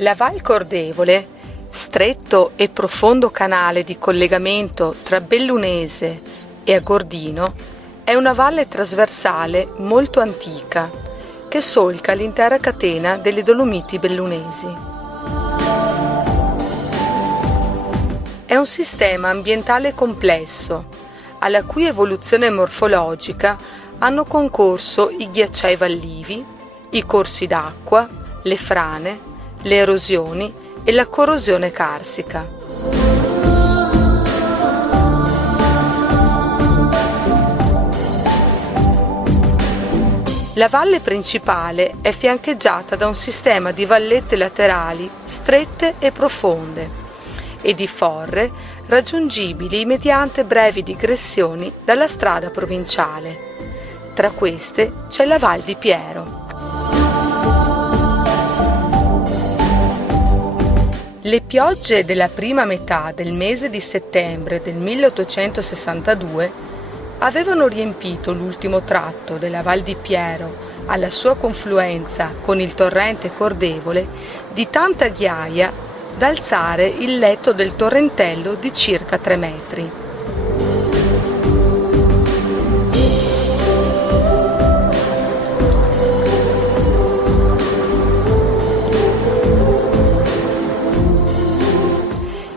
La Val Cordevole, stretto e profondo canale di collegamento tra Bellunese e Agordino, è una valle trasversale molto antica che solca l'intera catena delle Dolomiti bellunesi. È un sistema ambientale complesso, alla cui evoluzione morfologica hanno concorso i ghiacciai vallivi, i corsi d'acqua, le frane, le erosioni e la corrosione carsica. La valle principale è fiancheggiata da un sistema di vallette laterali strette e profonde e di forre raggiungibili mediante brevi digressioni dalla strada provinciale. Tra queste c'è la Val di Piero. Le piogge della prima metà del mese di settembre del 1862 avevano riempito l'ultimo tratto della Val di Piero alla sua confluenza con il torrente Cordevole di tanta ghiaia da alzare il letto del torrentello di circa 3 metri.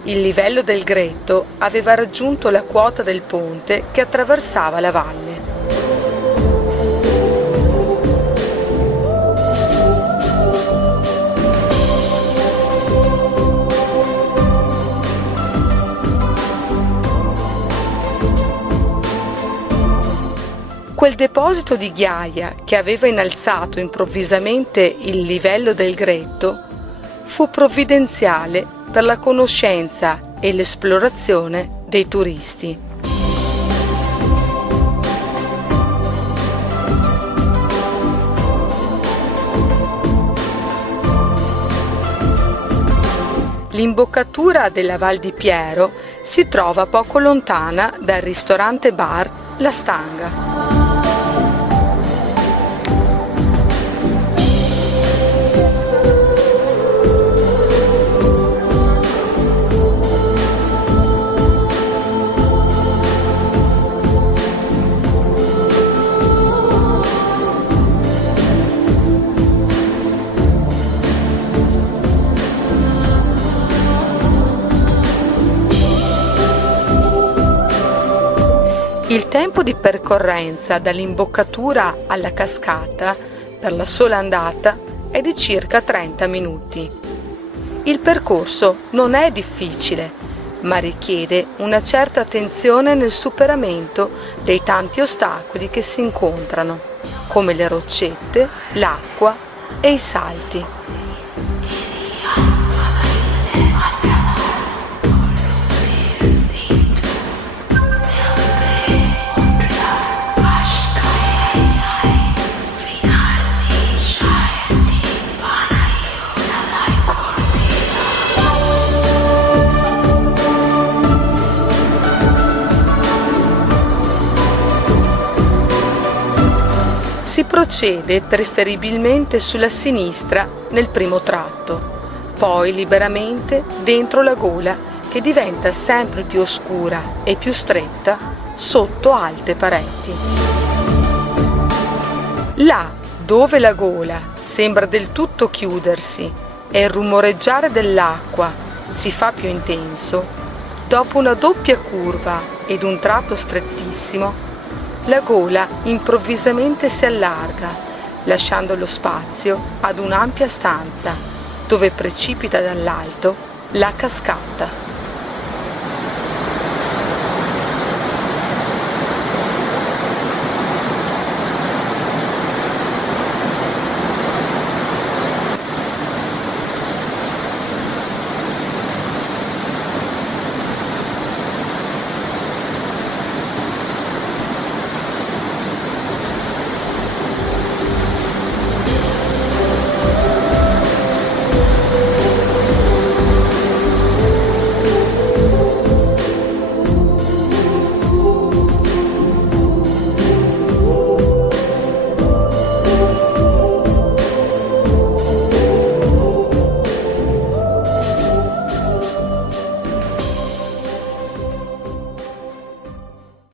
Il livello del Gretto aveva raggiunto la quota del ponte che attraversava la valle. Quel deposito di ghiaia che aveva innalzato improvvisamente il livello del Gretto fu provvidenziale per la conoscenza e l'esplorazione dei turisti. L'imboccatura della Val di Piero si trova poco lontana dal ristorante bar La Stanga. Il tempo di percorrenza dall'imboccatura alla cascata per la sola andata è di circa 30 minuti. Il percorso non è difficile, ma richiede una certa attenzione nel superamento dei tanti ostacoli che si incontrano, come le roccette, l'acqua e i salti. Si procede preferibilmente sulla sinistra nel primo tratto, poi liberamente dentro la gola che diventa sempre più oscura e più stretta sotto alte pareti. Là dove la gola sembra del tutto chiudersi e il rumoreggiare dell'acqua si fa più intenso, dopo una doppia curva ed un tratto strettissimo, la gola improvvisamente si allarga, lasciando lo spazio ad un'ampia stanza dove precipita dall'alto la cascata.